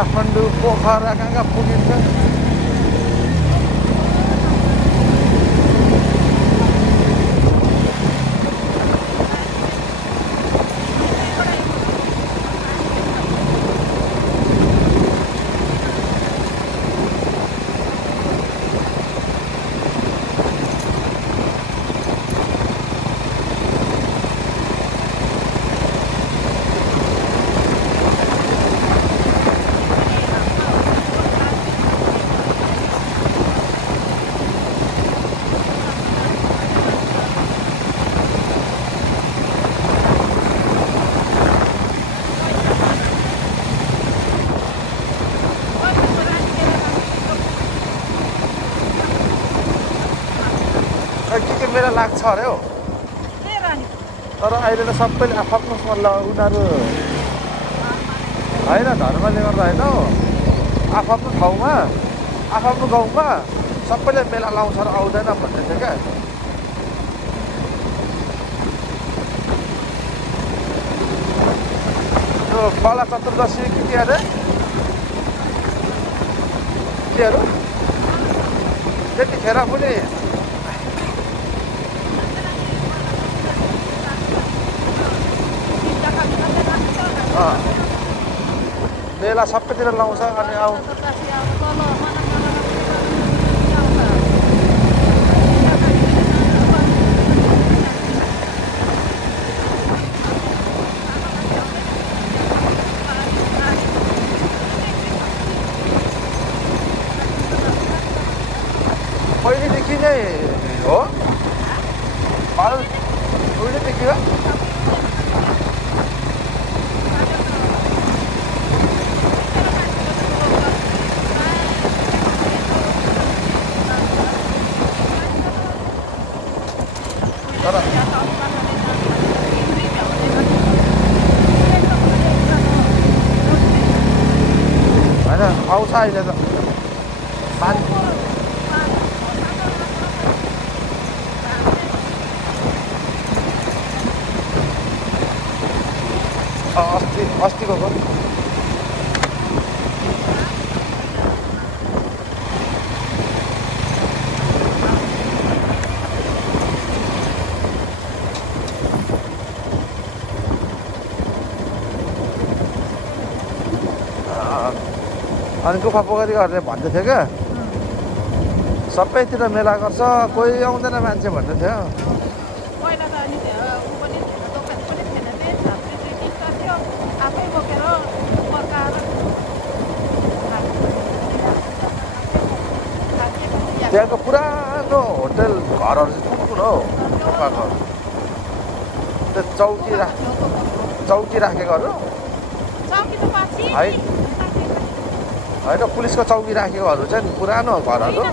काठमाडौँ पोखरा कहाँ कहाँ पुगिन्छ। के मेला लाग्छ अरे हो। तर अहिले त सबैले आफ्नो उनीहरू होइन धर्मले गर्दा होइन हो, आफ्नो ठाउँमा आफ्नो गाउँमा सबैले मेला लाउँछ र आउँदैन भन्ने थियो क्या। यो बला चतुर्दशी के अरे केहरू त्यतिखेर पनि मेला सबैतिर लाउँछ अनि आउ पहिलेदेखि नै हो, पहिलेदेखि हो। होइन आउँछ अहिले त अस्तिको हो। अनि गुफा पोखरीहरूले भन्दै थियो क्या सबैतिर मेला गर्छ, कोही आउँदैन मान्छे भन्दै थियो। त्यहाँको पुरानो होटल घरहरू चाहिँ कुन कुन हो गुफाको? त्यो चौकी राखेकोहरू होइन, पुलिसको चौकी राखेकोहरू चाहिँ पुरानो घरहरू।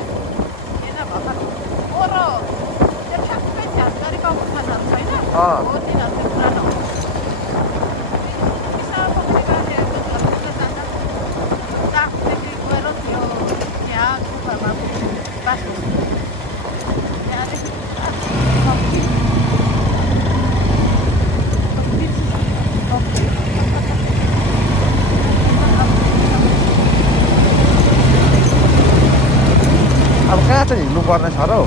अब कहाँ चाहिँ हिँड्नु पर्ने छ र हौ?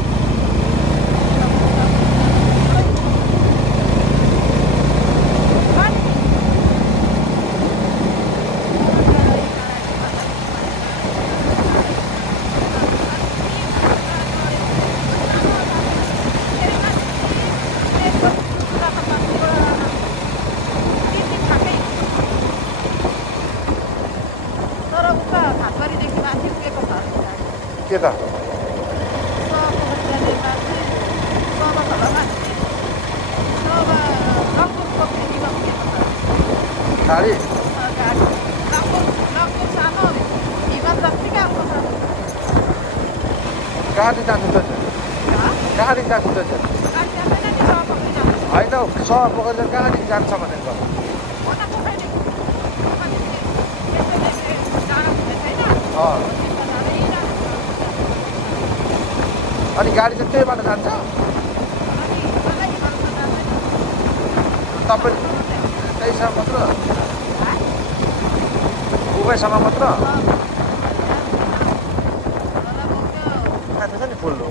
के त गाडी गाडी जान्छ त गाडी जान्छ त होइन सह पकडेर गाडी जान्छ भनेको। अनि गाडी चाहिँ त्यही बाटो जान्छ। तपाईँ त्यही साथ मात्र तपाईँसँग मात्र थाहा छ नि फुल हो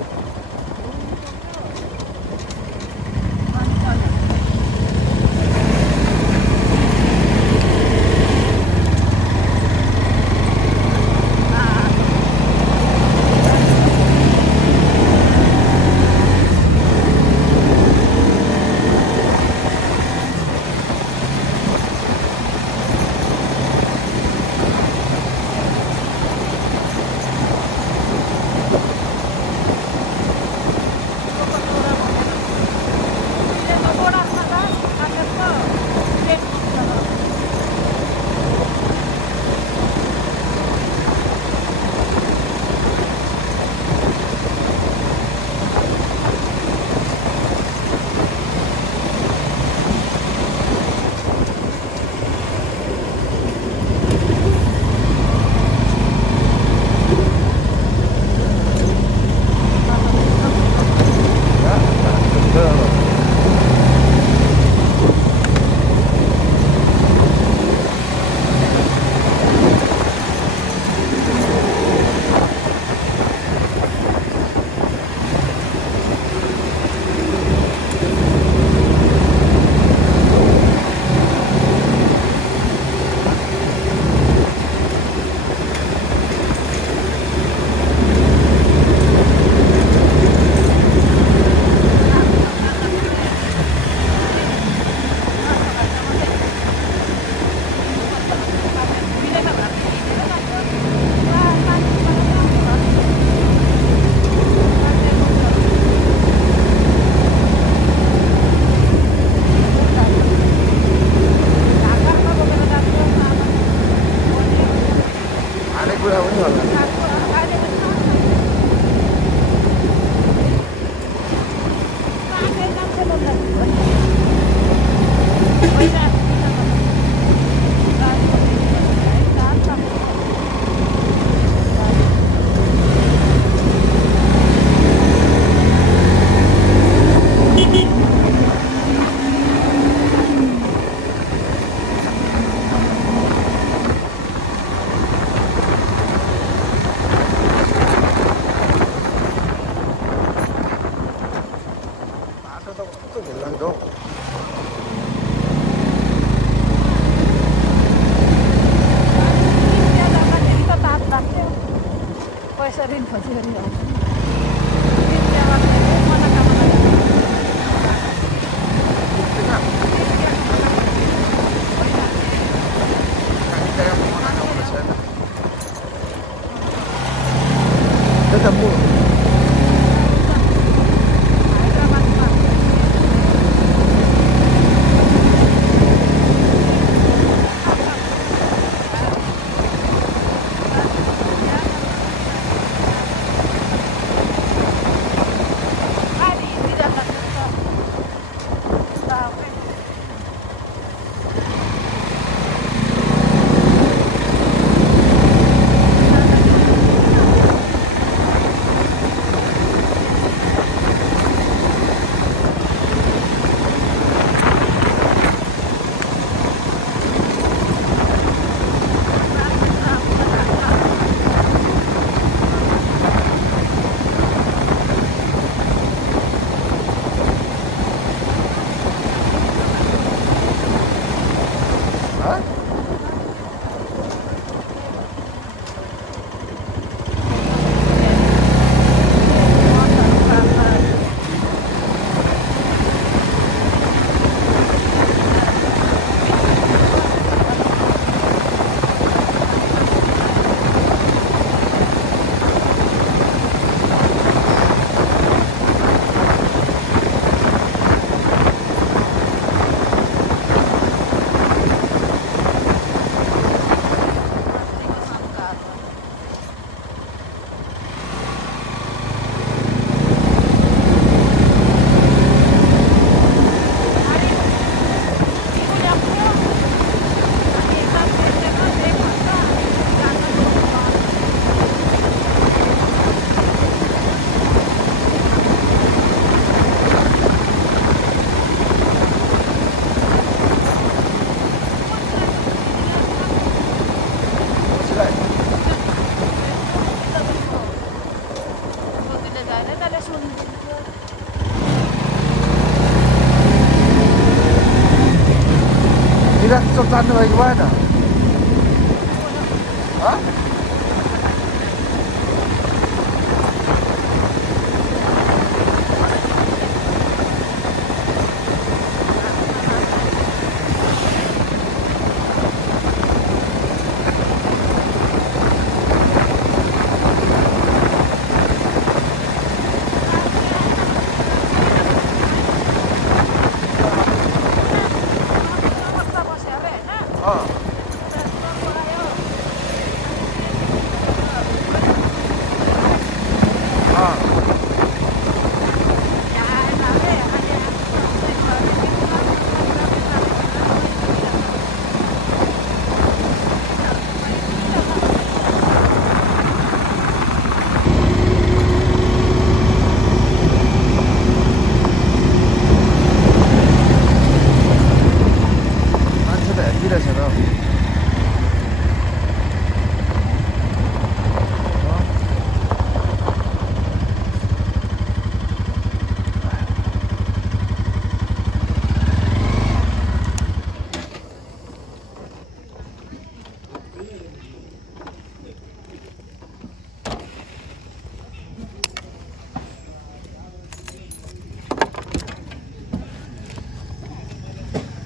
विराट चोक जानु भयो कि भएन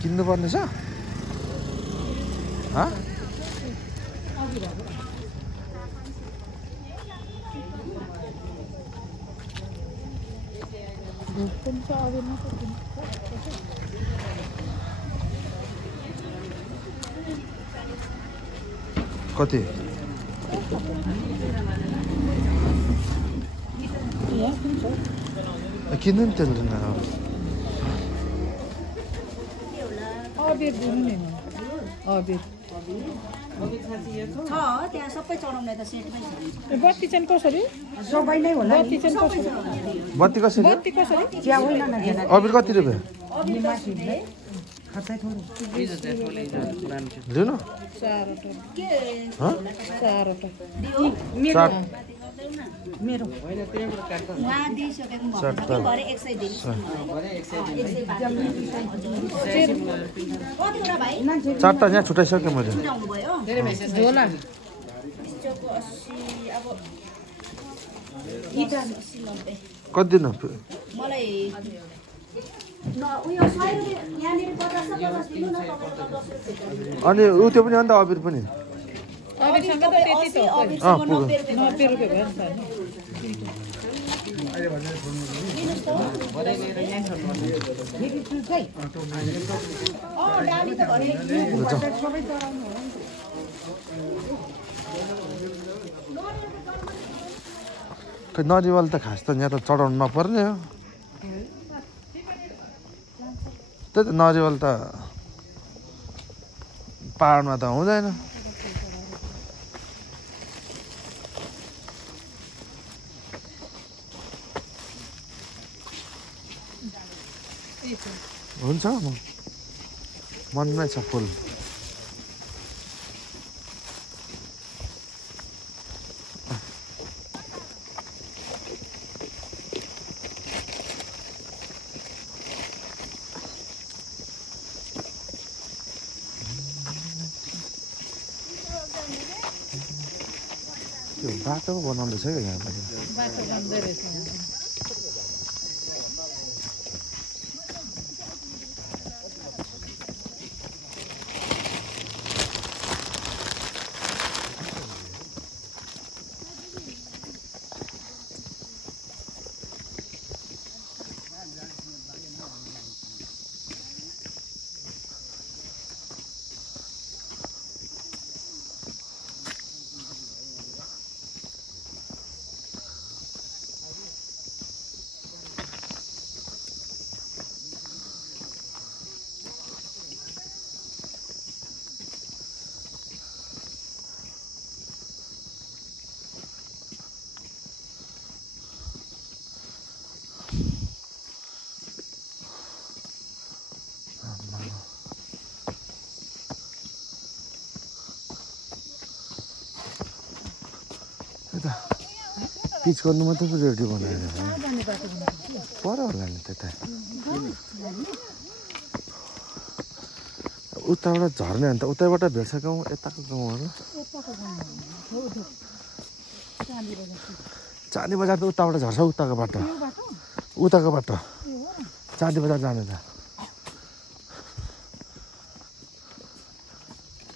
किन्नुपर्ने छ कति किन्नु नि त्यसले त्यहाँ सबै चढाउने त सेटमै छ बत्ती चाहिँ कसरी सबै नै होला बत्ती चाहिँ कसरी बत्ती कसरी बत्ती कसरी चिया होइन न अबिर कति रुपियाँ खर्चै थोरै लिनु मेरो उहाँ दिइसकेको भएको भरे 100 दिनु कतिवटा भाइ चारवटा यहाँ छुट्याइसकेँ मैले आउनु भयो झोला चोको 80 अब इटा 80 90 कति दिनु मलाई उयो 100 रुपैयाँ यहाँनिर 50 दिनु न तपाईहरुलाई 10 रुपैयाँ अनि उ त्यो पनि अन्त अबिर पनि अबिरसँग त त्यति त हो 90 रुपैयाँ भयो खै नरिवल त खास त यहाँ त चढाउनु नपर्ने हो त्यही त नरिवल त पाहाडमा त हुँदैन हुन्छ मनमै छ फुल त्यो बाटो पो बनाउँदैछ क्या यहाँ पनि बाटो बन्दै रहेछ पिच गर्नु मात्रै पो रेडी बनाएर पर होला नि त्यता उताबाट झर्ने अन्त उतैबाट भेट्छ गाउँ यताको गाउँहरू चाँदी बजार त उताबाट झर्छ उताको बाटो उताको बाटो चाँदी बजार जाने त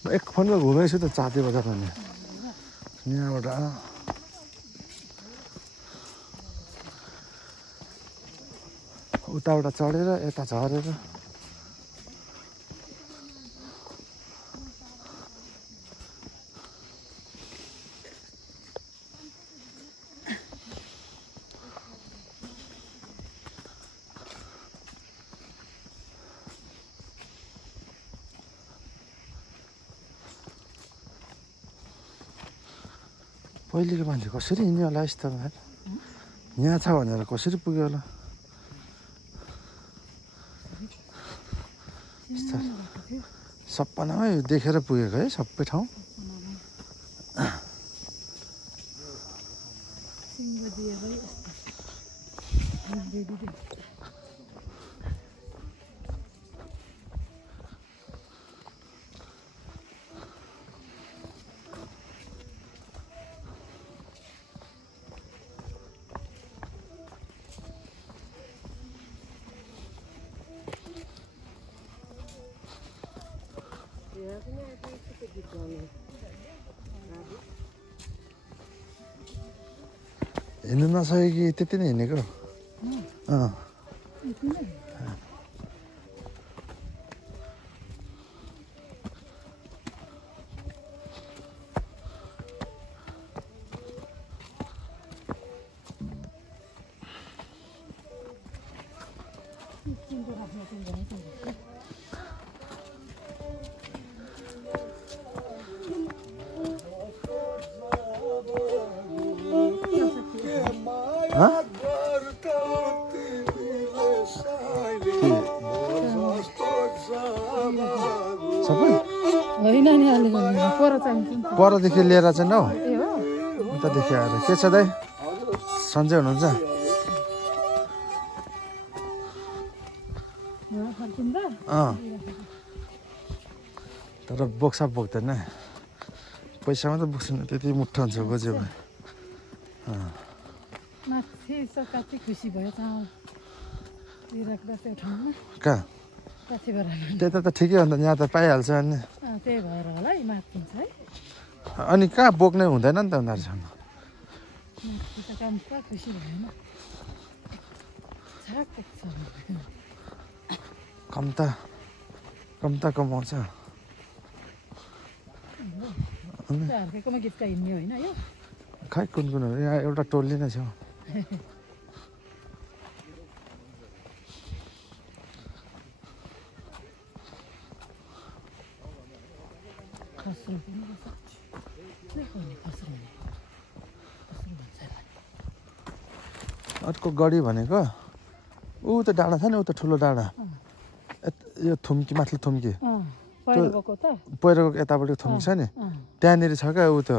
एक फोनमा घुमेको छु त चाँदी बजार भन्ने यहाँबाट उताबाट चढेर यता झरेर पहिलेको मान्छे कसरी हिँड्यो होला यस्तो यहाँ छ भनेर कसरी पुग्यो होला सपनामै देखेर पुगेको है सबै ठाउँ हिँड्नु नसक्यो कि त्यति नै हिँडेको सबै परदेखि लिएर चाहिँ हौ उतादेखि आएर के छ दाइ सन्चै हुनुहुन्छ तर बोक्सा बोक्दैन पैसा मात्रै बोक्छु नि त्यति मुठो हुन्छ गोज्यो भने कहाँ त्यता त ठिकै हो नि त यहाँ त पाइहाल्छ अनि अनि कहाँ बोक्नै हुँदैन नि त उनीहरूसँग कम त कमाउँछ खै कुन यहाँ एउटा टोली नै छ अर्को गढी भनेको ऊ त डाँडा छ नि ऊ त ठुलो डाँडा यो थुम्की माथि थुम्की पहिरोको यतापट्टि थुम्की छ नि त्यहाँनिर छ क्या ऊ त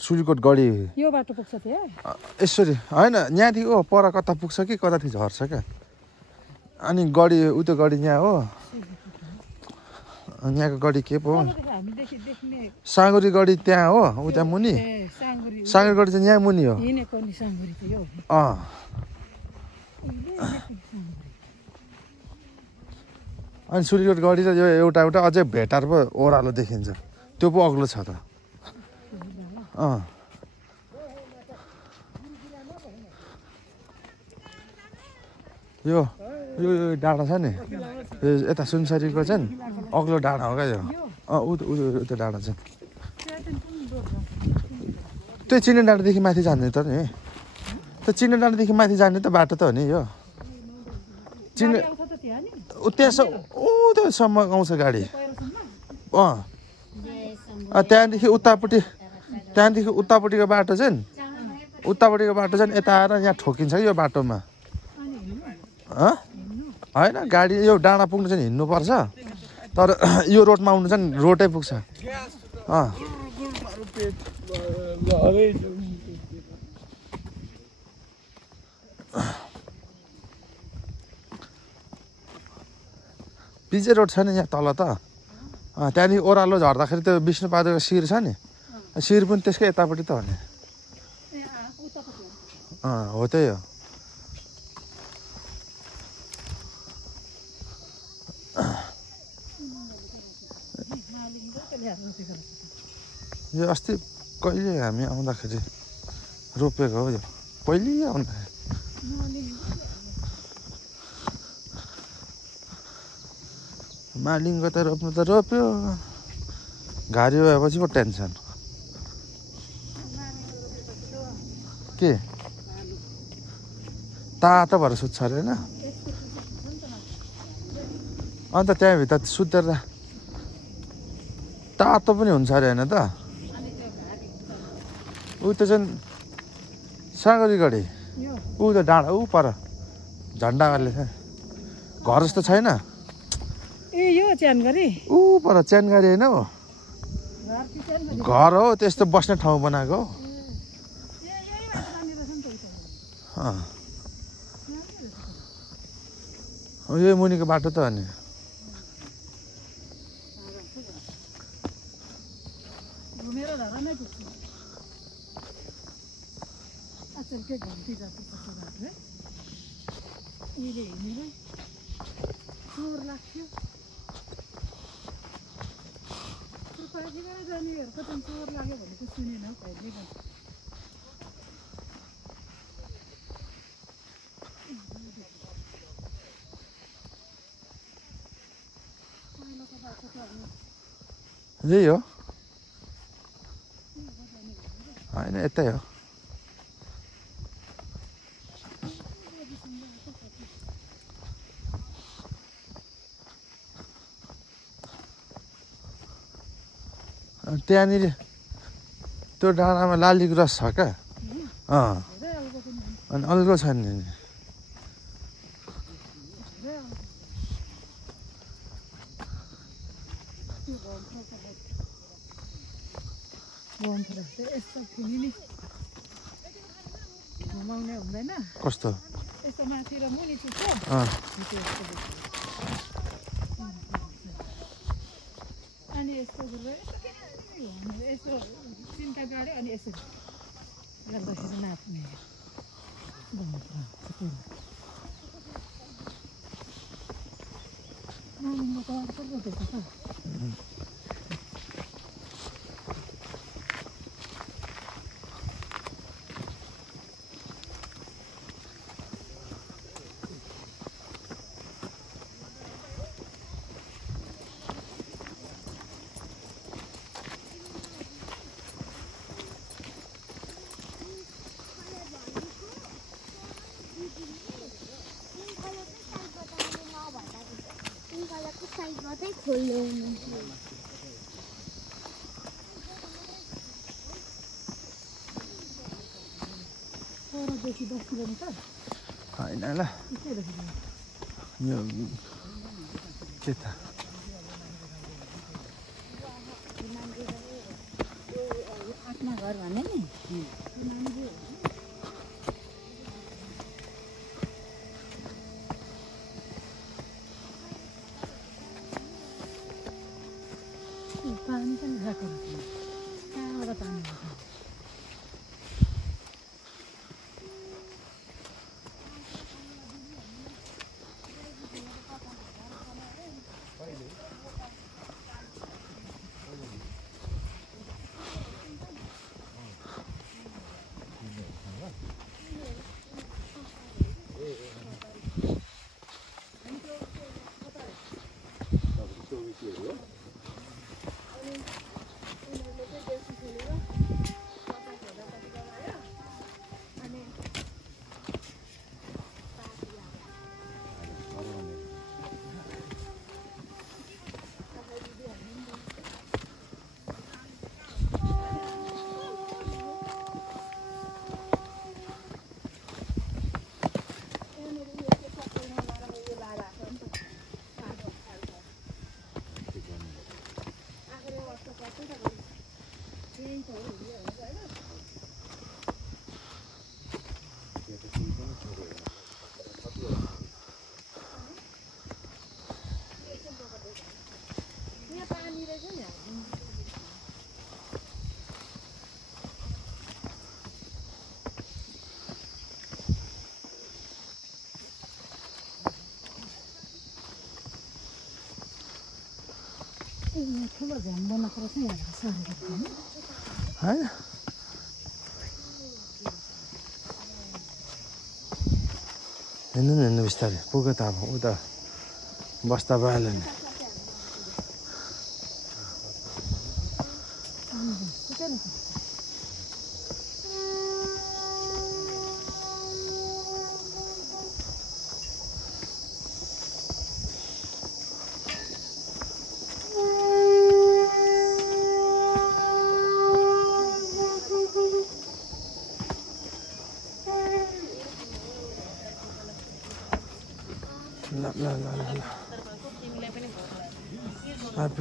सुलीकोट गढी यो बाटो पुग्छ यसरी होइन यहाँदेखि ओ पर कता पुग्छ कि कतादेखि झर्छ क्या अनि गढी ऊ त्यो गढी यहाँ हो यहाँको गढी के पो साँगुरी गढी त्यहाँ हो ऊ त्यहाँ मुनि साँगुरी गढी चाहिँ यहाँ मुनि हो अनि सुलीकोट गढी र यो एउटा अझै भेटार पो ओह्रालो देखिन्छ त्यो पो अग्लो छ त यो यो डाँडा छ नि यता सुनसरीको चाहिँ अग्लो डाँडा हो क्या यो त्यो डाँडा चाहिँ त्यो चिने डाँडादेखि माथि जाने त नि त्यो चिने डाँडादेखि माथि जाने त बाटो त हो नि यो चिने त्यहाँसम्म त्योसम्म आउँछ गाडी त्यहाँदेखि उतापट्टिको बाटो चाहिँ यता आएर यहाँ ठोकिन्छ यो बाटोमा होइन गाडी यो डाँडा पुग्नु चाहिँ हिँड्नुपर्छ तर यो रोडमा आउनु चाहिँ रोडै पुग्छ पिजे रोड छ नि यहाँ तल त त्यहाँदेखि ओह्रालो झर्दाखेरि त्यो विष्णुपादको शिर छ नि शिर पनि त्यसकै यतापट्टि त हो नि हो त्यही हो यो अस्ति कहिले हामी आउँदाखेरि रोपेको हो यो पहिले आउँदाखेरि मालिङ्गो त रोप्नु त रोप्यो घारी भएपछि पो टेन्सन के तातो भएर सुत्छ अरे होइन अन्त त्यहाँभित्र सुतेर तातो पनि हुन्छ अरे होइन त ऊ त्यो चाहिँ सागरीगढी ऊ त डाँडा ऊ पर झन्डाले छ घर जस्तो छैन ऊ पर च्यानगरी होइन हो घर हो त्यस्तो बस्ने ठाउँ बनाएको हो यो मुनिको बाटो त अनि यही हो होइन यतै हो त्यहाँनिर त्यो डाँडामा लाली गुराँस छ क्या अनि अल्गो छ नि कस्तो अनि यसको यसो चिन्ता गाड्यो अनि यसरी गर्दाखेरि नाप्ने होइन ल यो के त आफ्ना घर भने नि पानी पनि खाएको कहाँबाट पानी होइन हिँड्नु बिस्तारै पुग्यो त अब उता बस्दा भइहाल्यो नि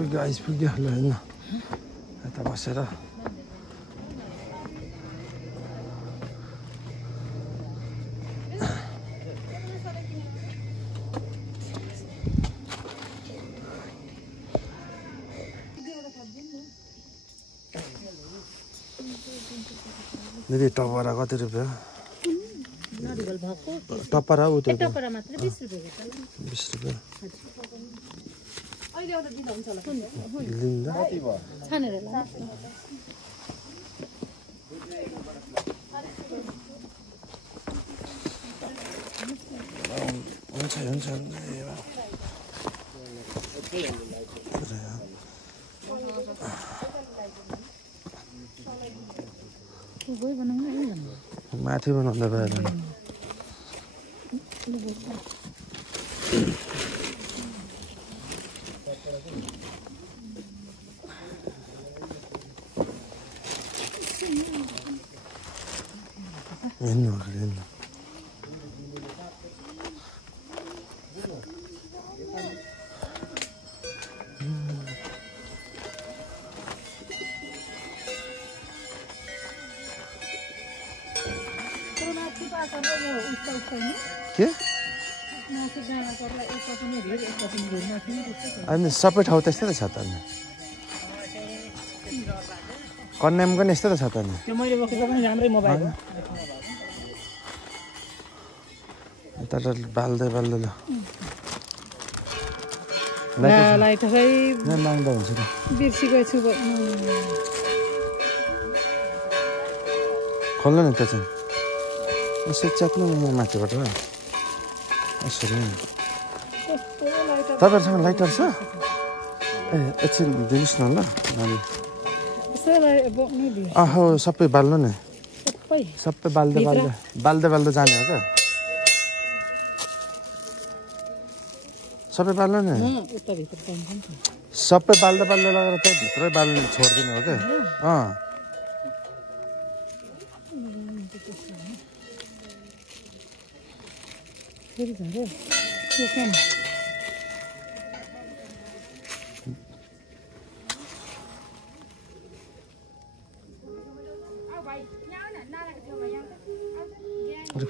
ल आइपुग्यो ल हेर्नु यता बसेर दिदी टपरा कति रुपियाँ टपरा उ त्यो 20 रुपियाँ लिँदा हुन्छ माथि बनाउँदा भएन हेर्नु के अनि सबै ठाउँ त्यस्तै त छ त नि कन्याम पनि यस्तै त छ त नि यता बाल्दै ल लाउँदा हुन्छ त खोल्नु नि त चाहिँ यसो च्यात्नु नि माथिबाट यसरी तपाईँहरूसँग लाइटर छ ए एकछिन दिनुहोस् न ल अहो सबै बाल्नु नि सबै बाल्दै जाने हो क्या सबै बाल्नु नि सबै बाल्दै लगेर त्यही भित्रै बाल्नु छोडिदिनु हो क्या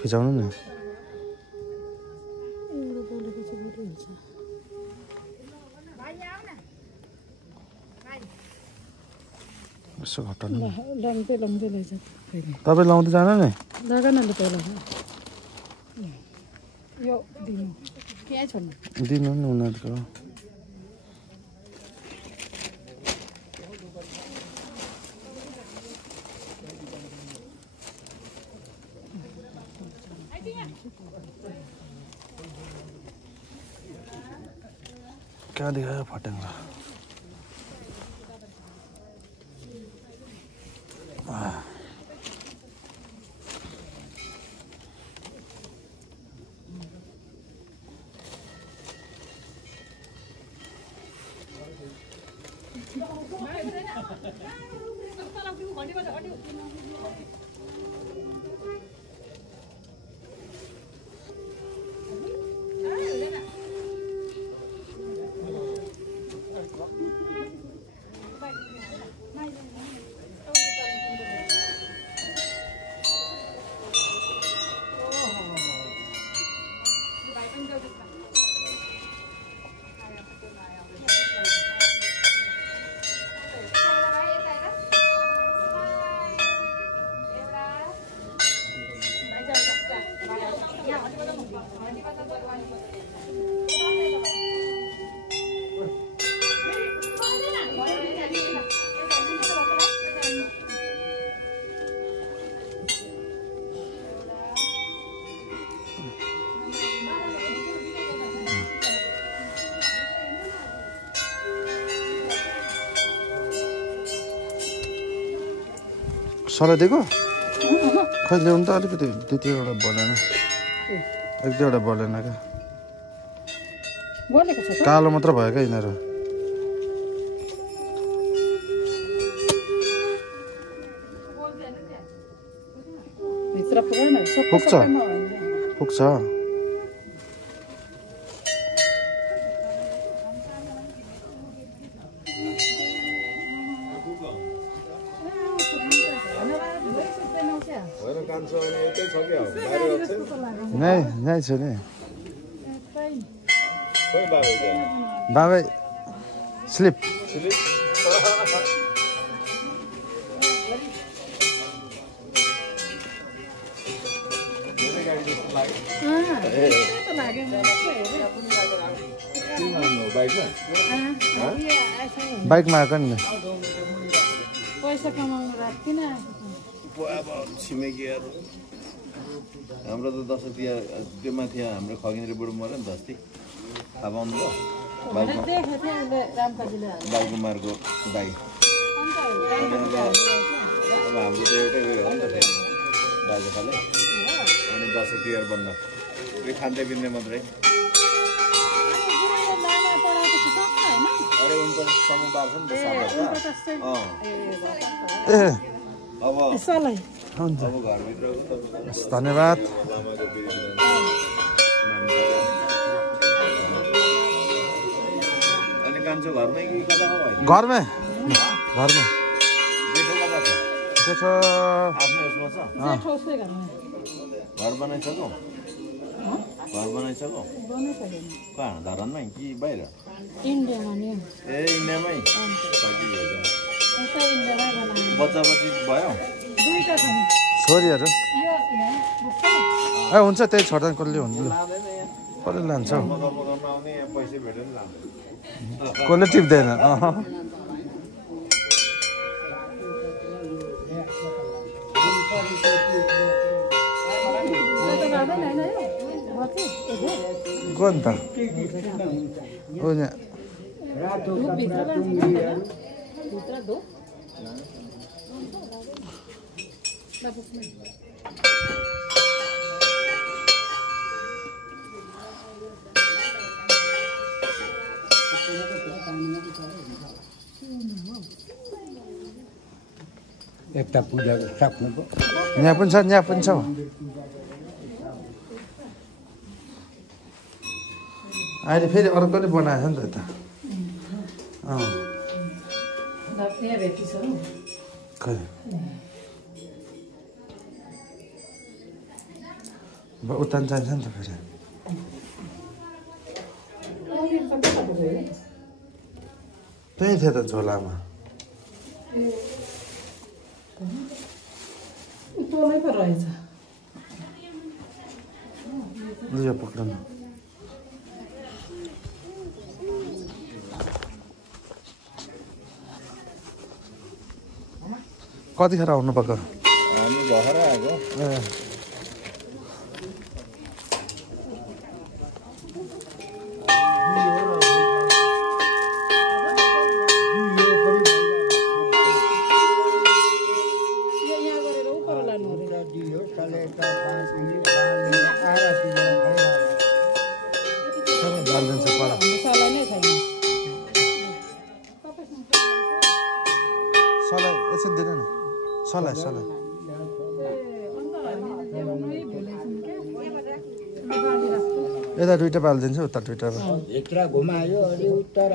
खिचाउनु नि यसो घटाउनु तपाईँ लाउँदै जानु नि दिनु नि उनीहरूको क्या दिखायो फटेंगा सलाई दिएको खै ल्याउनु त अलिकति दुई तिनवटा बलेन एक दुईवटा बलेन क्या बोलेको छ कालो मात्र भयो क्या यिनीहरू भित्र पुग्दैन पुग्छ पुग्छ नै छ नि बाबा स्लिप बाइकमा आएको नि पैसा कमाउनु राख्दिन अब छिमेकीहरू हाम्रो त दसैँ तिहार त्यो माथि हाम्रो खगिन्द्री बुढो मऱ्यो नि त अस्ति थाहा पाउनु भयो बालकुमारको दाई अब हाम्रो त एउटै उयो हो नि त फेरि दाजु खाले अनि दसैँ तिहार बन्द उयो खाँदै पिन्दै मात्रै अरे उनको समूह बार्छ नि त ए अब हुन्छ अब घरभित्रको धन्यवाद लामाको अनि कान्छो घरमै कि कता भयो घरमै जेठो कता छ जेठो आफ्नो उसमा छ घर बनाइसक्यो कहाँ धरानमै कि बाहिर इन्डियामा नि ए इन्डियामै बच्चा बच्ची भयो दुईटा छ नि छोरीहरू यो ए हुन्छ त्यही छोड्दा कसले हुन्छ कसले लान्छ हौ आउने पैसा भेटेर नि लान्छ कसले टिप्दैन को नि त हो यहाँ एकता पूजाको सक्नु यहाँ पनि छ अहिले फेरि अर्कोले बनाएछ नि त यता खै उता जान्छ नि त फेरि त्यही थियो त झोलामा यो पक्रिनु कतिखेर आउनु भएको हामी भर्खर आएको ए सलाई एकछिन दिनु न सलाई यता दुइटा पालिदिन्छु उता दुइटा भित्र घुमायो अनि उत्तर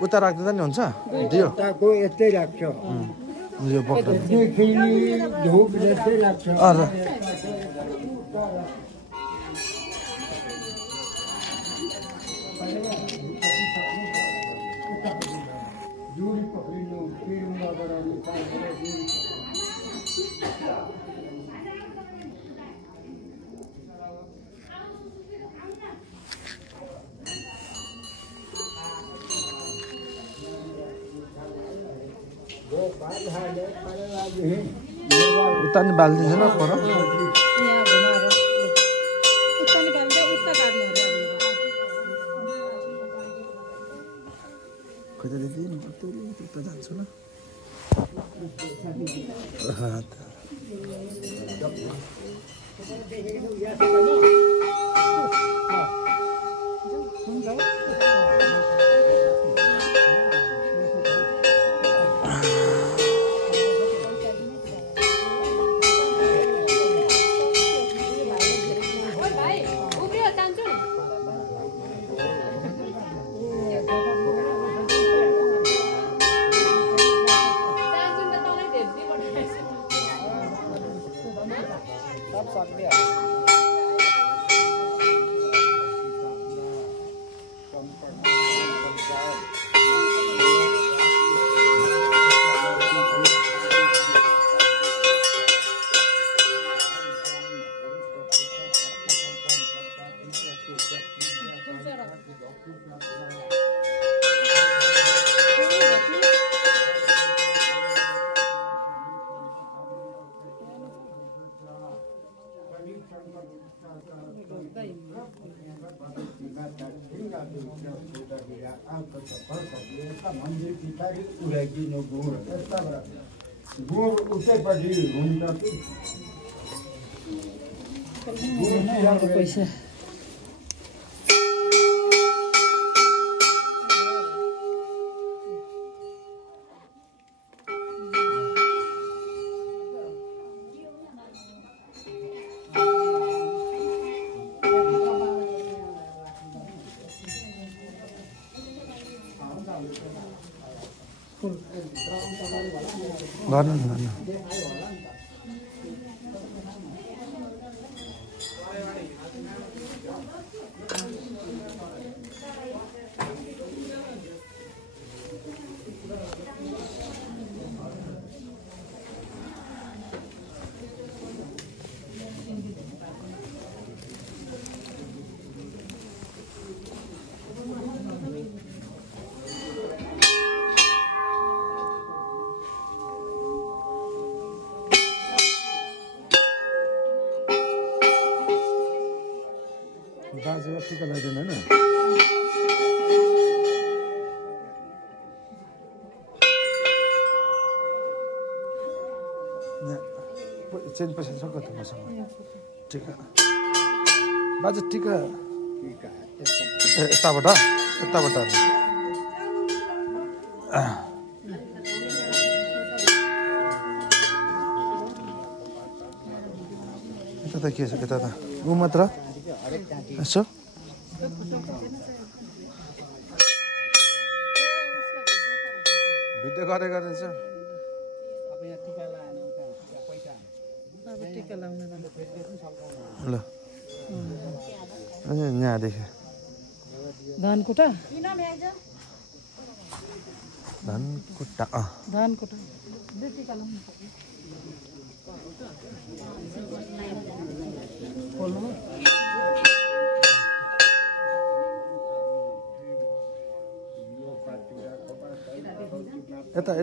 उता राख्दा नि हुन्छ दियो यस्तै लाग्छ यो पक्रिनु धुप जस्तै लाग्छ उता नि बालिदिन्छ न पर खोइ त दिदी म त जान्छु ल मन्दिर पछाडि उडाइदिनु गुड गुड उतैपट्टि हुन्छ कि पैसा गर्नु बाजेको टिका लगाइदिनु होइन चेन्ज पैसा छ कति मसँग टिका बाजे टिका यताबाट यता त के छ यता त ऊ मात्र यसो भिडियो गरेछ ल यहाँदेखि धानकुटा यता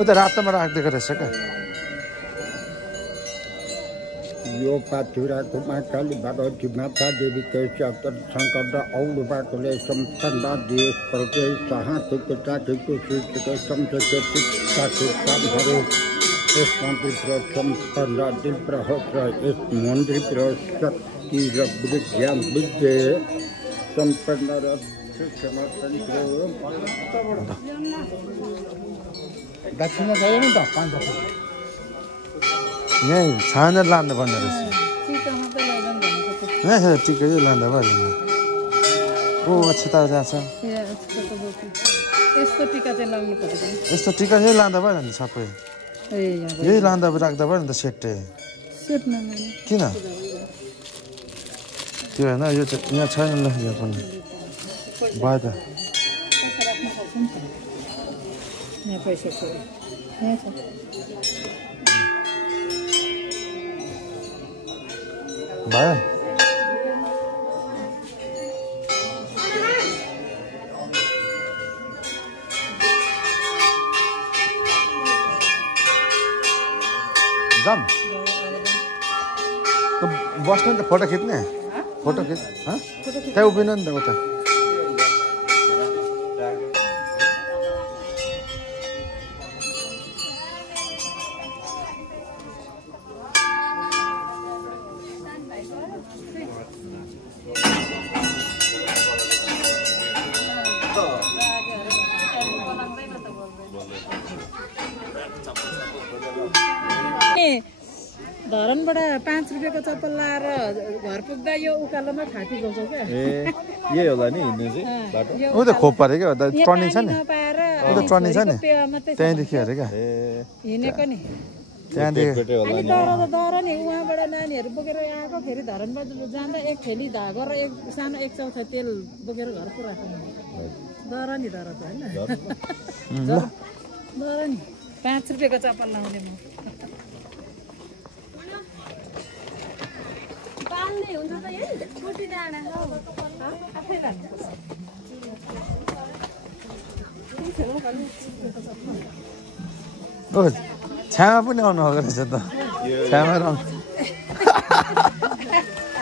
उता रातोमा राखिदिएको रहेछ क्या यो पाथुराको महाकाली भगवती माता देवी केशर शङ्कर र औलुबाकोले सम्पन्न देश प्रदेश सहाको चाकेको सूचको सम्झेको टिकाको कामहरू यस मन्दिर सम्पन्न दिव्रहत र यस मन्दिर शक्ति र विज्ञान बुद्धि सम्पन्न र दक्षिणा गयो नि त 500 यहीँ छानेर लानु पर्ने रहेछ यहाँ टिका यो लाँदा भयो ओ अक्षता जहाँ छ यस्तो टिका चाहिँ लाउनु पर्छ यस्तो टिका यही लाँदा भयो नि सबै यही लाँदा राख्दा भयो नि त सेटै किन त्यो होइन यो चाहिँ यहाँ छैन ल यहाँ पनि भयो त यहाँ पैसा छ यहाँ छ भयो जाम बस्नु नि त फोटो खिच्ने फोटो खिच त्यहाँ उभिनु नि त उता धरनबाट 5 रुपियाँको चप्पल लाएर घर पुग्दा यो उकालोमा फाटी गएको क्या यही होला नि हिँड्नु चाहिँ बाटो ऊ त खोप पऱ्यो क्या टर्निङ छ नि ऊ त टर्निङ छ नि त्यहीँदेखि अरे क्या हिँडेको नि त्यहाँदेखि अनि दर नि उहाँबाट नानीहरू बोकेर आएको फेरि धरनबाट जाँदा एक थैली धागो र एक सानो 1/4 तेल बोकेर घर पुऱ्याएको दर नि दर त होइन दर नि 5 रुपियाँको चप्पल लाउने म हुन्छ त यही छोटी डाँडा हो आफै ओ छ्यामा पनि आउनु भएको रहेछ त छ्यामा रङ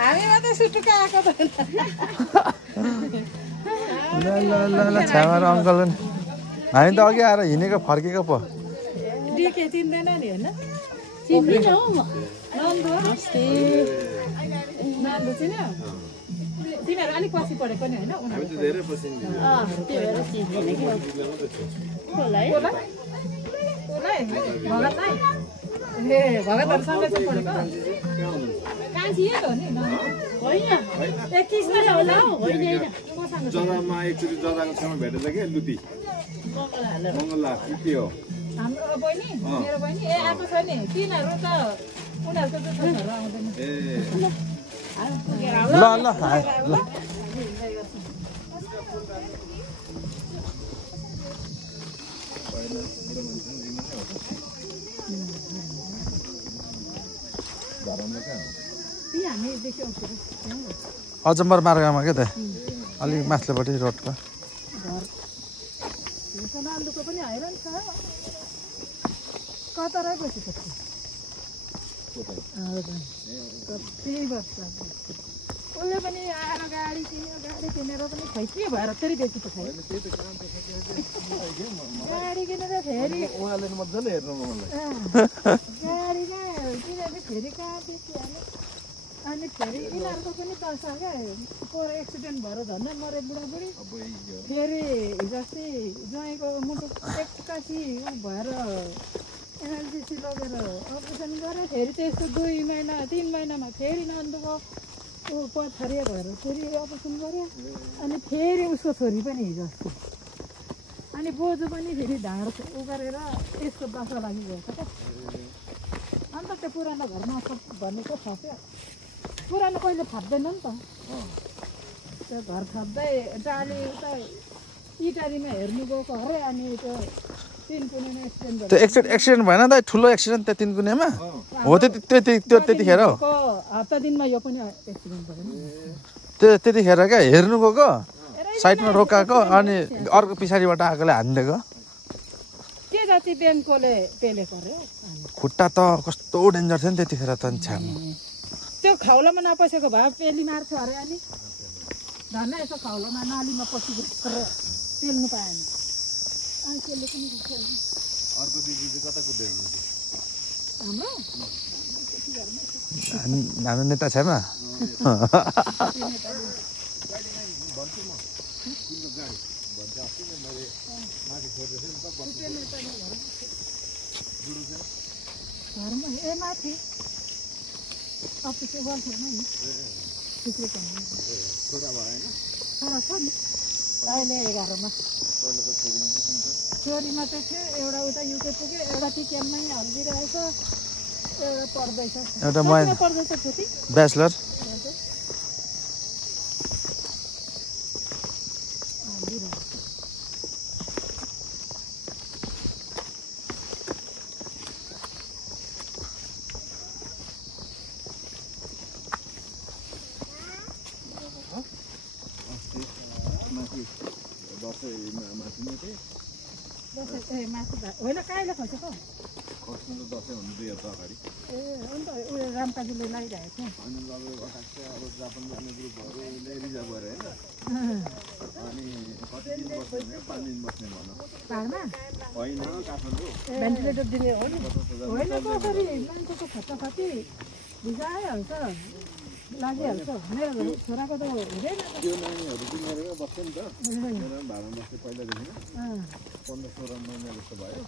हामी मात्रै सुटुका आएको त ल ल ल ल छ्यामा र अङ्कल पनि हामी त अघि आएर हिँडेको फर्केको पो डिके चिन्दैन नि होइन चिन्दिन हौ म नन्दु नमस्ते नन्दु चिन तिमीहरू अलिक पछि पढेको नि होइन हामी त धेरै पछि त्यही भएर चिन्दैन कि कसलाई भगतलाई ए भगतहरूसँग चाहिँ पढेको कान्छी यही हो नि होइन 21 नै होला हौ होइन जरामा एकचोटि जराको छेउमा भेटेछ कि लुती मङ्गला के हो हाम्रो बहिनी मेरो बहिनी ए आएको छ नि तिनीहरू त उनीहरूको त छोराहरू आउँदैन ल ल ल अजम्बर मार्गमा क्या त अलिक माथिल्लोपट्टि रोडको नन्दुको पनि हैरान छ कतरै पछि कति वर्ष उसले पनि आएर गाडी किनेर पनि खै के भएर फेरि बेसी त खै गाडी किनेर फेरि उहाँले मजाले हेर्नु मलाई गाडीमा किनेर फेरि कहाँ बेचिहाल्यो अनि फेरि यिनीहरूको पनि दशा क्या पर एक्सिडेन्ट भएर झन्डै मरे बुढाबुढी फेरि हिजोअस्ति ज्वाइँको मुटु एक्कासी भएर एमएलजिसी लगेर अपरेसन गऱ्यो फेरि त्यस्तो 2 महिना 3 महिनामा फेरि नन्दुको ऊ पथरिया भएर फेरि अपरेसन गऱ्यो अनि फेरि उसको छोरी पनि हिजोअस्ति अनि बोजू पनि फेरि ढाड उ गरेर यसको दशा लागिगएको छ क्या अन्त त्यो पुरानो घरमा भनेको छ क्या पुरानो कहिले फाप्दैन नि त त्यो घर फाप्दै डाली उता इटारीमा हेर्नु गएको अरे अनि त्यो 3 कुनेमा एक्सिडेन्ट त्यो एक्सिडेन्ट भएन त ठुलो एक्सिडेन्ट त्यो 3 कुनेमा हो त्यतिखेर हो हप्ता दिनमा यो पनि एक्सिडेन्ट भयो नि त्यतिखेर क्या हेर्नु गएको साइडमा रोकाएको अनि अर्को पछाडिबाट आएकोले हानिदिएको के जाति ब्याङ्ककोले पेलेको अरे खुट्टा त कस्तो डेन्जर थियो नि त्यतिखेर त छ्याम खाउलोमा नपसेको भए पेली मार्छ अरे अनि धन्न यसो खाउलोमा नालीमा पसेको पेल्नु पाएन अनि त्यसले पनि अर्को दिदी चाहिँ कता कुद्दै हुनुहुन्छ हाम्रो हाम्रो नेता छैन घरमा ए माथि अफिस वालमा नि थुप्रै छोरा भयो होइन छोरा छ नि अहिले 11 मा छोरी मात्रै थियो एउटा उता युके पुग्यो एउटा टिकेनमै हल्दिरहेछ एउटा पढ्दैछ एउटा पढ्दैछ छोरी ब्याचलर होइन कहिले खोसेको खस्नु त दसैँ हुनु 2 हप्ता अगाडि ए अन्त उयो रामकाजीले लगाइरहेको थियो अनि अब जापान जाने ग्रुपहरू रिजर्भ गरेर होइन अनि कति दिन बस्ने 5 दिन बस्ने भनौँ पाहाडमा होइन काठमाडौँ भेन्टिलेटर दिने हो नि होइन कसरी मान्छेको खर्चपाती भिजा आइहाल्छ लागिहाल्छ मेरो छोराको त हुँदैन त्यो नानीहरू चाहिँ मेरोमै बस्छ नि त मेरो भाडामा बस्थे पहिलादेखि 15-16 महिना जस्तो भयो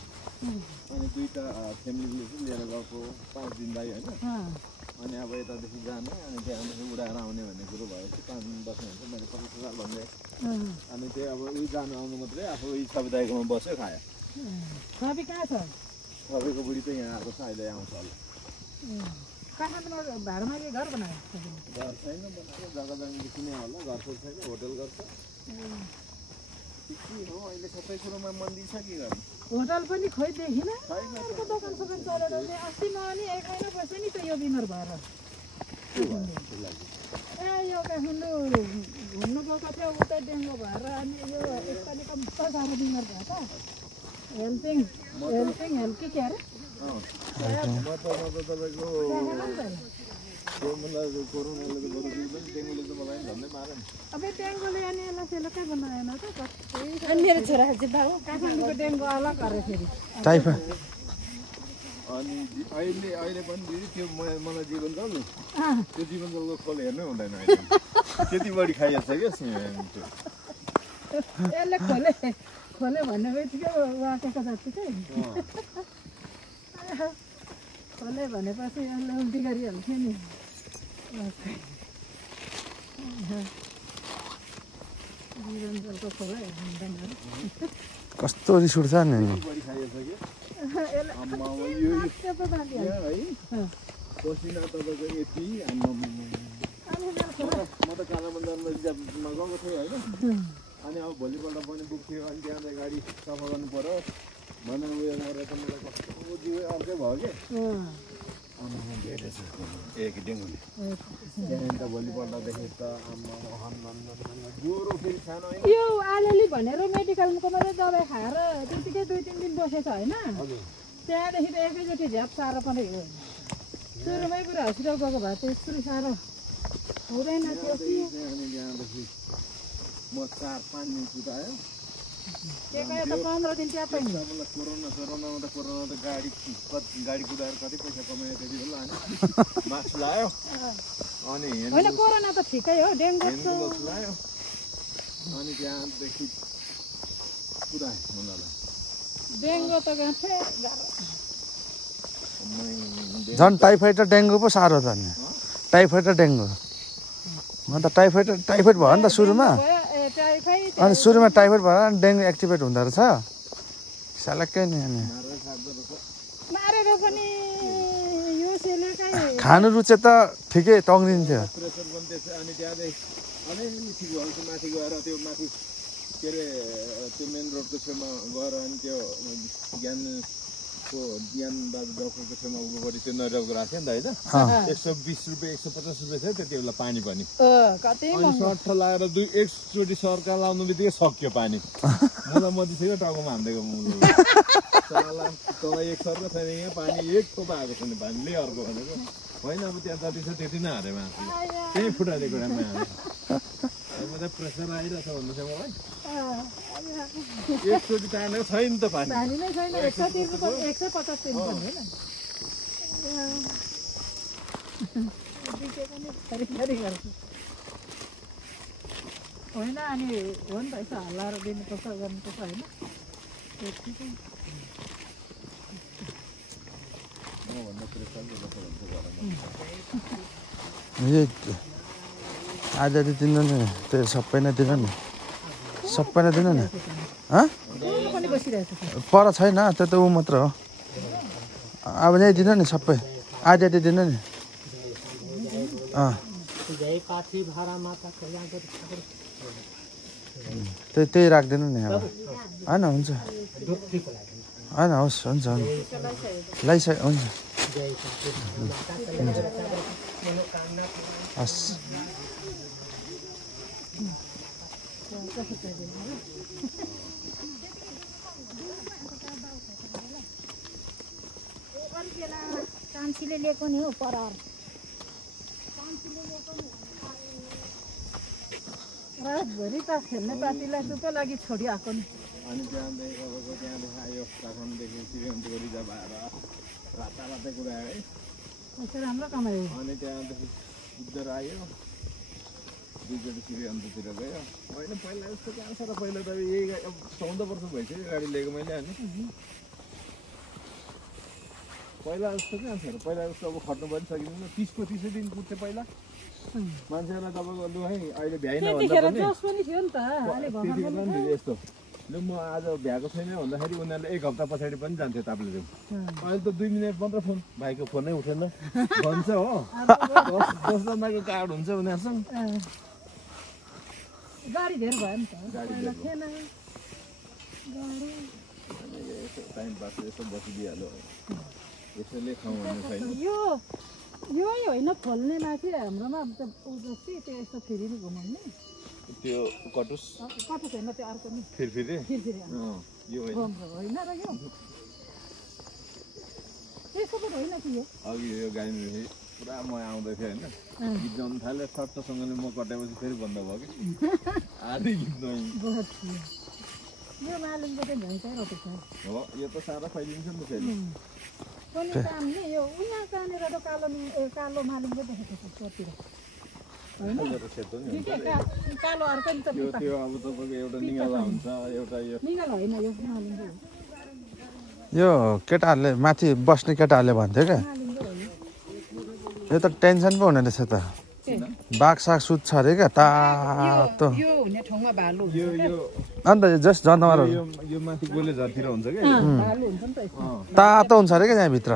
अनि 2टा फ्यामिलीले चाहिँ लिएर गएको 5 दिन लागि होइन अनि अब यतादेखि जाने अनि त्यहाँदेखि उडाएर आउने भन्ने कुरो भएपछि 5 दिन बस्ने हुन्छ मैले 50,000 भन्दै अनि त्यही अब उही जानु आउनु मात्रै आफू उही छविदाईकोमा बस्यो खायो छवि कहाँ छ छविको बुढी चाहिँ यहाँ आएको छ अहिले आउँछ होला काठमाडौँमा भाडामा के घर बनायो घर छैन बनाएको जग्गा जमिन किने होला घर छैन होटल गर्छ के हो अहिले सबै कुरोमा मन्दी छ के गर्नु होटल पनि खोइ देखिनँ अर्को दोकान सोकान चलेर चाहिँ अस्ति म अनि 1 महिना बसेँ नि त यो बिमार भएर ए यो काठमाडौँ घुम्नु गएको थियो उतै डेङ्गु भएर अनि यो यसपालि कस्तो साह्रो बिमार भयो त हेल्पिङ हेल्प के अरे म त तपाईँको कोरोनाले त बरु डेङ्गुले त मलाई भन्दै मारे नि अब डेङ्गुले अनि यसलाई सेलकै बनाएन त अनि मेरो छोराहरू चाहिँ बाबु काठमाडौँको डेङ्गु अलग अरे फेरि टाइफाइड अनि अहिले पनि दिदी त्यो मलाई जीवन जल नि त्यो जीवन जलको खोल हेर्नै हुँदैन अहिले त्यति बढी खाइहाल्छ क्या यसले खोले भन्ने बित्तिकै वाकेको जति चाहिँ खोले भनेपछि यसले उल्टी गरिहाल्थ्यो नि जीवन जलको खोला हुँदैन कस्तो रिस उठ्छ नि पसिना तपाईँको यति म त कालाबन्जारमा रिजर्भमा गएको थिएँ होइन अनि अब भोलिपल्ट पनि बुक थियो अनि त्यहाँ गाडी सफा गर्नु पर्यो भनेर उयो गरेर त मलाई कस्तो जिउ अर्कै भयो कि डेङ्गुले त्यहाँदेखि त भोलिपल्टदेखि त ज्वरो फेरि सानो होइन यो अलिअलि भनेर मेडिकलको मात्रै दबाई खाएर त्यतिकै 2-3 दिन बसेछ होइन त्यहाँदेखि त एकैचोटि झ्याप साह्रो पनि हो सुरुमै पुरा हस्पिटल गएको भए त्यस्तो साह्रो हुँदैन थियो कि अनि त्यहाँदेखि म 4-5 दिन कुदायो त्यहाँ त 15 दिन त्यहाँ पनि मलाई कोरोनामा त गाडी कुदाएर कति पैसा कमायो त्यति बेला अनि मास्क लायो अनि होइन कोरोना त ठिकै हो डेङ्गु लायो अनि त्यहाँदेखि कुदायो मलाई डेङ्गु त गाँठे झन् टाइफाइड र डेङ्गु पो साह्रो त नि टाइफाइड र डेङ्गु म त टाइफाइड भयो नि त सुरुमा अनि सुरुमा टाइफाइड भएर डेङ्गु एक्टिभेट हुँदो रहेछ सालक्कै नि अनि मारेर पनि यो सेलेकै खानु रुचे त ठिकै तङ्ग्रिन्थ्यो प्रेसर बन्दैछ अनि त्यहाँदेखि अलिअलि ठिक भएको माथि गएर त्यो माथि के अरे त्यो मेन रोडको छेउमा गएर अनि त्यो ज्ञान को ज्ञान दाजु डाक्टरको छेउमा उभो गरी त्यो नरिवलको राख्यो नि त होइन 120 रुपियाँ 150 रुपियाँ थियो त्यति बेला पानी पनि कति अनि सर्ट लगाएर एकचोटि सरकार लाउनु बित्तिकै सक्यो पानी मुला मदिसक्यो टाउकोमा हान्दिएको मुला तँलाई एक सर्क छैन यहाँ पानी एक टोपा आएको छैन पानीले अर्को भनेको होइन अब त्यहाँ जति छ त्यति नै हारे माथि त्यही फुटालेको राम्रो हारे म त प्रेसर आइरहेछ भन्दैछ मलाई एकचोटि तानेको छैन त पानी पानी नै छैन 130 रुपियाँ 150 पनि होइन होइन अनि हो नि त यसो हल्लाएर दिनुपर्छ गर्नुपर्छ होइन आज दिनु नि त्यो सबै नै दिनु नि सबै नै दिनु नि पर छैन त्यो त ऊ मात्र हो अब यही दिनु नि सबै आज दिनु नि त्यही राखिदिनु नि अब होइन हुन्छ होइन होस् हुन्छ लगाइसक्यो हुन्छ हस् कान्छीले लिएको नि हो परार रातभरि त खेल्ने पार्टीलाई चुप लागि छोडिआएको नि अनि त्यहाँदेखि आयो काठमाडौँदेखि श्रीगन्धको रिजर्भ आएर रातारातै कुरा है राम्रो कमायो अनि त्यहाँदेखि बुद्धर आयो दुईचोटि श्रीगन्धतिर गयो होइन पहिला जस्तो कहाँ छ र पहिला त यही 14 वर्ष भइसक्यो गाडी लिएको मैले अनि पहिला जस्तो कहाँ छ र पहिला जस्तो अब खट्नु पनि सकिँदैन 30 दिन कुट्थ्यो पहिला मान्छेहरूलाई तपाईँको लु है अहिले भ्याइन भन्दा पनि यस्तो लु म आज भ्याएको छैन भन्दाखेरि उनीहरूले 1 हप्ता पछाडि पनि जान्थ्यो ताप्लेजुङ अहिले त 2 मिनट मात्र फोन भाइको फोनै उठेन भन्छ हो 10 जनाको कार्ड हुन्छ उनीहरूसँग गाडी धेर भयो नि त टाइम पास यसो बसिदिइहाल्यो यसैले खाउँ भन्ने छैन यो होइन फल्ने माथि हाम्रोमा जस्तै त्यो यस्तो फेरि घुमाउने त्यो कटुस होइन त्यो अर्को नि फेरि यो होइन र यो त्यसको पनि होइन कि यो अघि यो गाडी पुरा म आउँदै थिएँ होइन गीत गाउनु थाल्यो सट्टसँगले म कटाएपछि फेरि बन्द भयो कि आधी गीत गाउँ यो मालिङको चाहिँ भ्याउँछ हो यो त सारा फैलिन्छ नि फेरि पनि काम नि यो उहाँ कहाँनिर त कालो मालिङको देखेको छ चोरतिर कालो अर्को नि त त्यो अब तपाईँको एउटा निगाला हुन्छ एउटा यो निगाल होइन यो मालिङको यो केटाहरूले माथि बस्ने केटाहरूले भन्थ्यो क्या यो त टेन्सन पो हुने रहेछ त बाघ साग सुत्छ अरे क्या तातो यो हुने ठाउँमा भालु हुन्छ अन्त जस्ट जनावरहरू यो माथि गोले झरतिर हुन्छ क्या भालु हुन्छ नि त तातो हुन्छ अरे क्या यहाँभित्र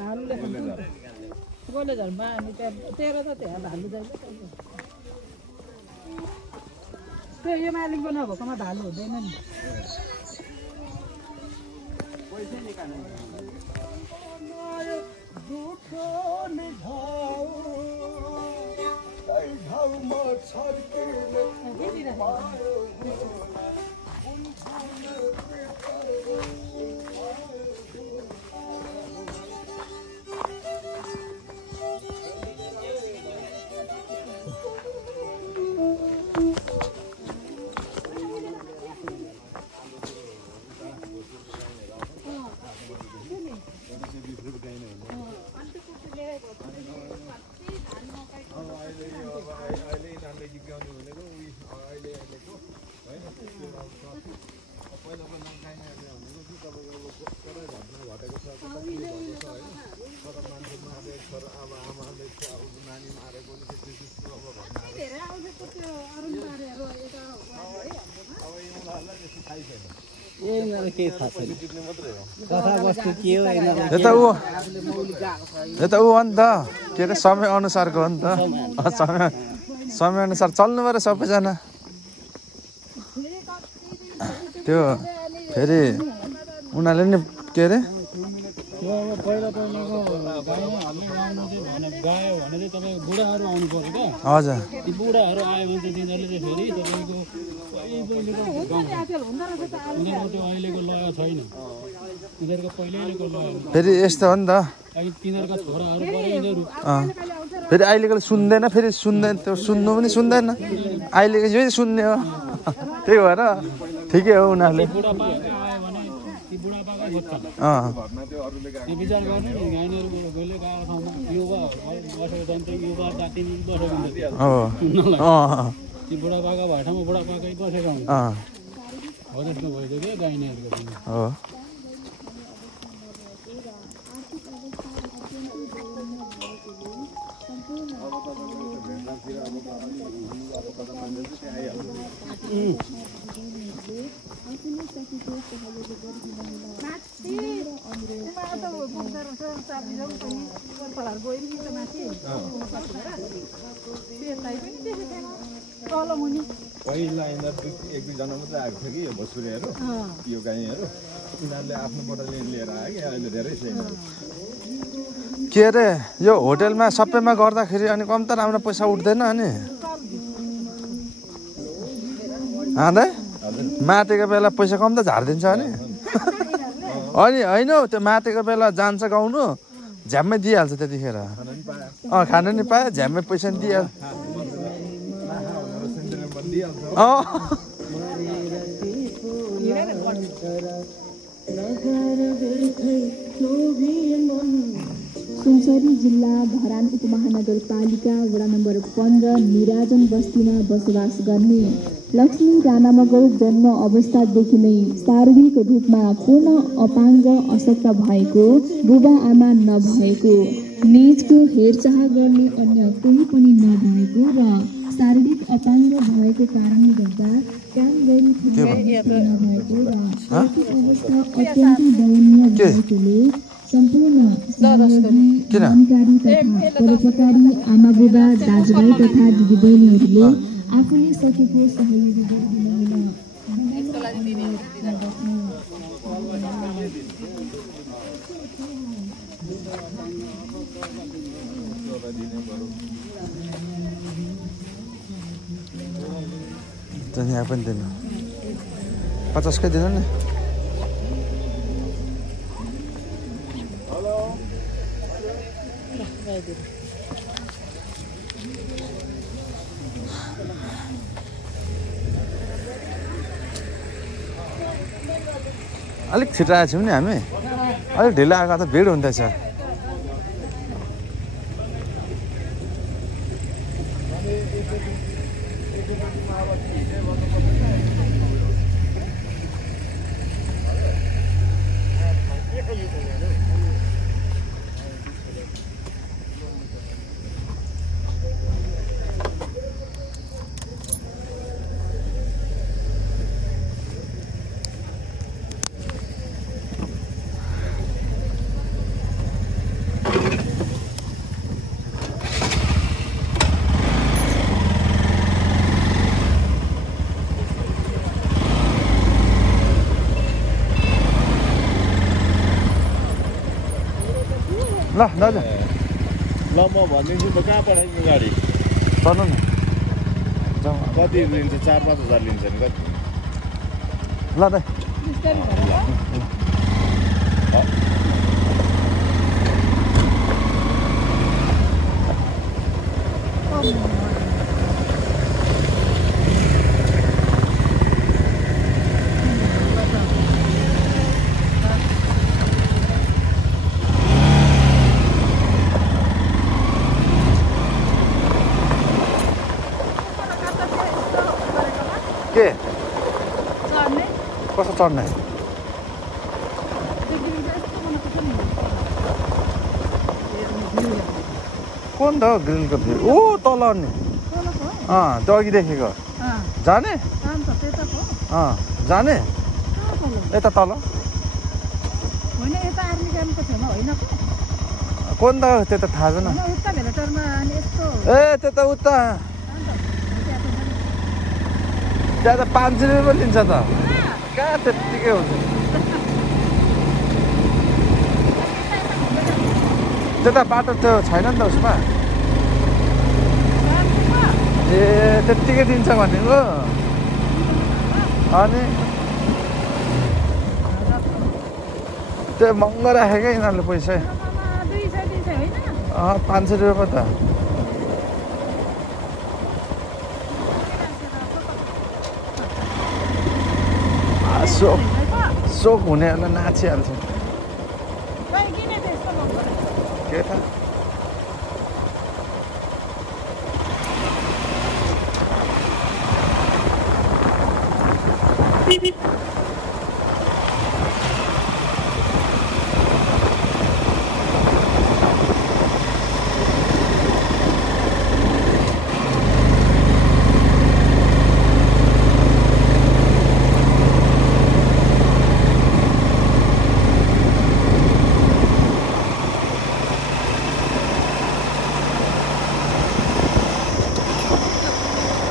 भालुले गोले झरमा हामी त्यहाँ तेह्र त त्यहाँ भालु जान्छ त्यो यो मालिङको नभएकोमा भालु हुँदैन नि यो त ऊ हो नि त के अरे समय अनुसारको हो नि त समय अनुसार चल्नु पऱ्यो सबैजना त्यो फेरि उनीहरूले नि के अरे पहिला पहिलाको गाई हाल्ने गाउनु चाहिँ गायो भने चाहिँ तपाईँको बुढाहरू आउनु पर्यो क्या हजुर ती बुढाहरू आयो भने चाहिँ तिनीहरूले चाहिँ फेरि तपाईँको उनीहरूको त्यो अहिलेको लय छैन उनीहरूको पहिल्यैको लय फेरि यस्तो हो नि त अहिले तिनीहरूका छोराहरू पऱ्यो यिनीहरू फेरि अहिलेको सुन्दैन फेरि सुन्दैन त्यो सुन्नु पनि सुन्दैन अहिलेको यही सुन्ने हो त्यही भएर ठिकै हो उनीहरूले बुढापाका आयो भने ती बुढापाका खोज्छन् त्यो विचार गर्नु नि गाइनीहरू गहिले गएको ठाउँमा युवा बसेको जान्छ युवा जाति बसेको हुन्छ हो ती बुढापाका भएको ठाउँमा बुढापाकै बसेको हुन्छ हो त्यस्तो भइदियो क्या गाइनीहरूको हो पहिला यिनीहरू एक दुईजना मात्रै आएको थियो कि यो भोजपुरीहरू यो गाईहरू यिनीहरूले आफ्नोबाट लिएर आयो कि अहिले धेरै छैन के अरे यो होटेलमा सबैमा गर्दाखेरि अनि कम त राम्रो पैसा उठ्दैन अनि हाँदै मातेको बेला पैसा कम त झारिदिन्छ अनि अनि होइन हौ त्यो मातेको बेला जान्छ गाउनु झ्याम्मै दिइहाल्छ त्यतिखेर खानु नि पायो झ्याम्मै पैसा नि दिइहाल्छ सुनसरी जिल्ला धरान उपमहानगरपालिका वडा नम्बर 15 निराजन बस्तीमा बसोबास गर्ने लक्ष्मी राणामगर जन्म अवस्थादेखि नै शारीरिक रूपमा पूर्ण अपाङ्ग अशक्त भएको बुबा आमा नभएको निजको हेरचाह गर्ने अन्य कोही पनि नभएको र शारीरिक अपाङ्ग भएको कारणले गर्दा काम गर्ने नभएको र आर्थिक अवस्था अत्यन्तै दयनीय भएकोले सम्पूर्ण जानकारी तथा परोपकारी आमा बुबा दाजुभाइ तथा दिदीबहिनीहरूले आफूले सकेको सहयोग यहाँ पनि दिनु 50 कै दिनु नि अलिक छिटो आएको छौँ नि हामी अलिक ढिलो आएको त भिड हुँदैछ ल दाजु ल म भनिदिन्छु त कहाँ पठाइदिनु गाडी चल्नु न कति लिन्छ 4-5 हजार लिन्छ नि कति ल दाइ के कसो चढ्ने कुन त हो ग्रिलको भिउ ओ तल नि त्यो अघि देखेको जाने जाने यता तल कुन त त्यो त थाहा छैन ए त्यो त उता त्यहाँ त 500 रुपियाँ पो लिन्छ त कहाँ त्यत्तिकै हुन्छ त्यता बाटो त्यो छैन नि त उसमा ए त्यत्तिकै दिन्छ भनेको अनि त्यो महँगो राखेको यिनीहरूले पैसा 500 रुपियाँ पो त सोक हुनेहरूलाई नाचिहाल्छ के त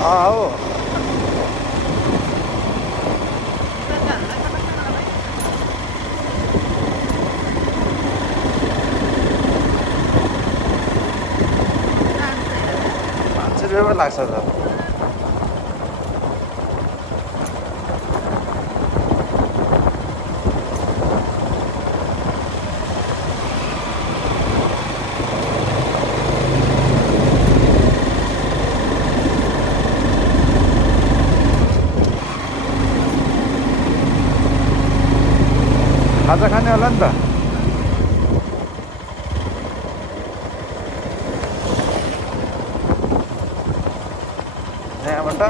हो रुपियाँ लाग्छ त खाजा खाने होला नि त यहाँबाट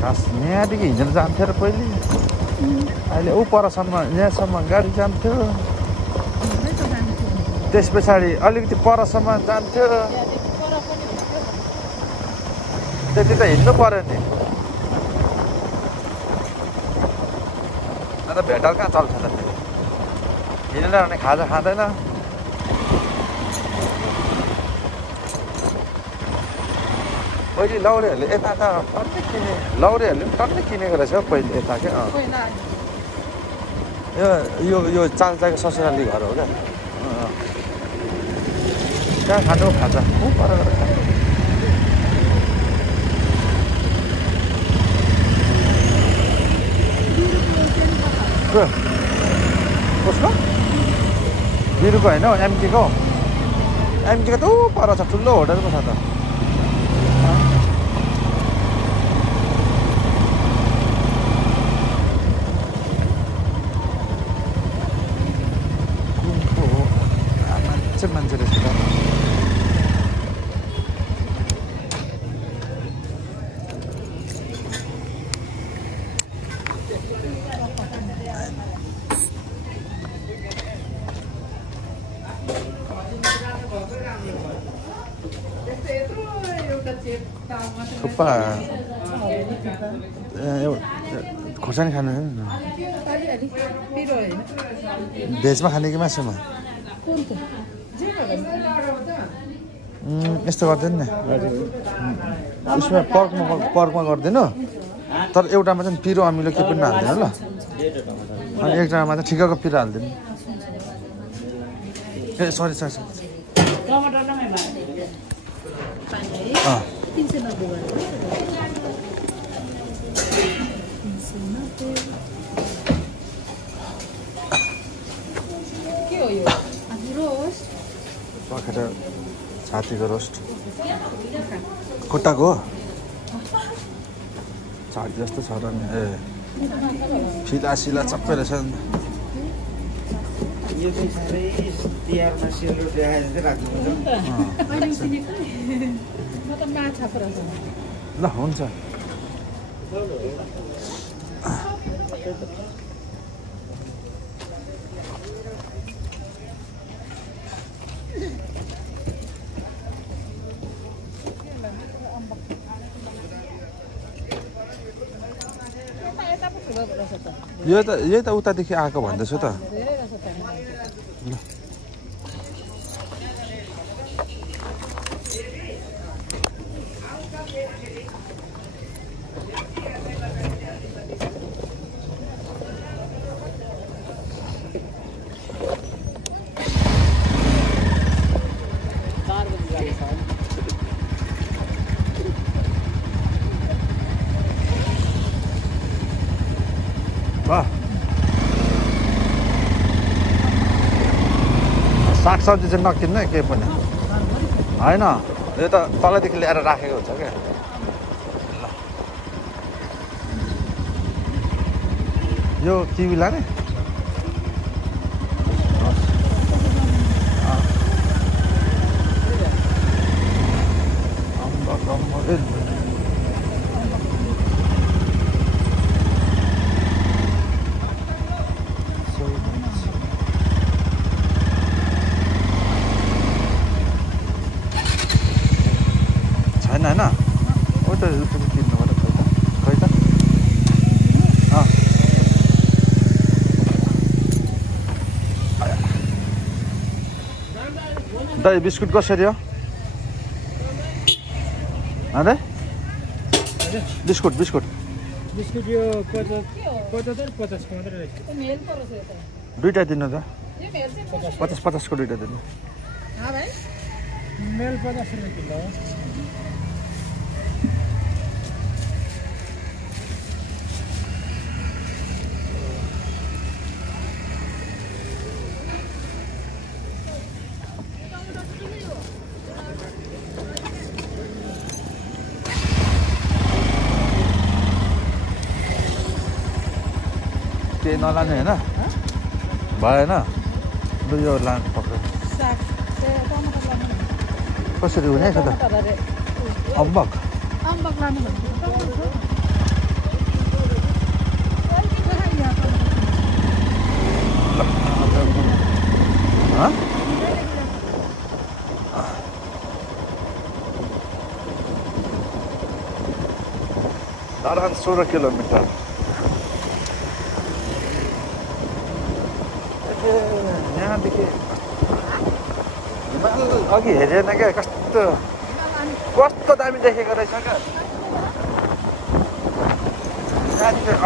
खास यहाँदेखि हिँडेर जान्थ्यो र पहिले अहिले ऊ परसम्म यहाँसम्म गाडी जान्थ्यो त्यस पछाडि अलिकति परसम्म जान्थ्यो त्यति त हिँड्नु पर्यो नि अन्त भेटाल कहाँ चल्छ त हिँडेर भने खाजा खाँदैन पहिले लौरेहरूले यता त टन्नै किने लौरेहरूले पनि टन्नै किनेको रहेछ पहिले यता क्या यो चाल्चाको ससुराली घर हो क्या कहाँ खानु खाजा ऊ पर कसको बिरुको होइन हौ एमकेको त ऊ पर छ ठुलो होटल पो छ त मान्छे रहेछ त थुक्पा खोर्सानी खानु भेजमा खाने कि मासुमा यस्तो गर्दैन नि उसमा पर्कमा गर्दैन तर एउटामा चाहिँ पिरो अमिलो के पनि हाल्दैन ल अनि एकजनामा चाहिँ ठिक्कको पिरो हाल्दैन ए सरी पखेटा छातीको रोस्ट खुट्टाको छाती जस्तो छ र नि ए फिला सिला सबै रहेछ नि यो चाहिँ साह्रै तिहारमा सेलरोटी आएर चाहिँ राख्नुपर्छ ल हुन्छ यही त उतादेखि आएको भन्दैछु त ल वाह सागसब्जी चाहिँ नकिन्नु है केही पनि होइन यो त तलदेखि ल्याएर राखेको हुन्छ क्या ल यो किवी लाने छैन होइन ओ त किन्नु पर्यो खै त दही बिस्कुट कसरी हो अरे बिस्कुट बिस्कुट बिस्कुट यो 75 मात्रै रहेछ दुईटा दिनु त 50 को दुईटा दिनु मेल 50 रुपियाँ किलो केही नलाने होइन भएन लु यो लानु पक्र कसरी हुने छ त अम्बक लानु धरान 16 किलोमिटर यहाँदेखि हिमाल अघि हेरेन क्या कस्तो कस्तो दामी देखेको रहेछ क्या यहाँदेखि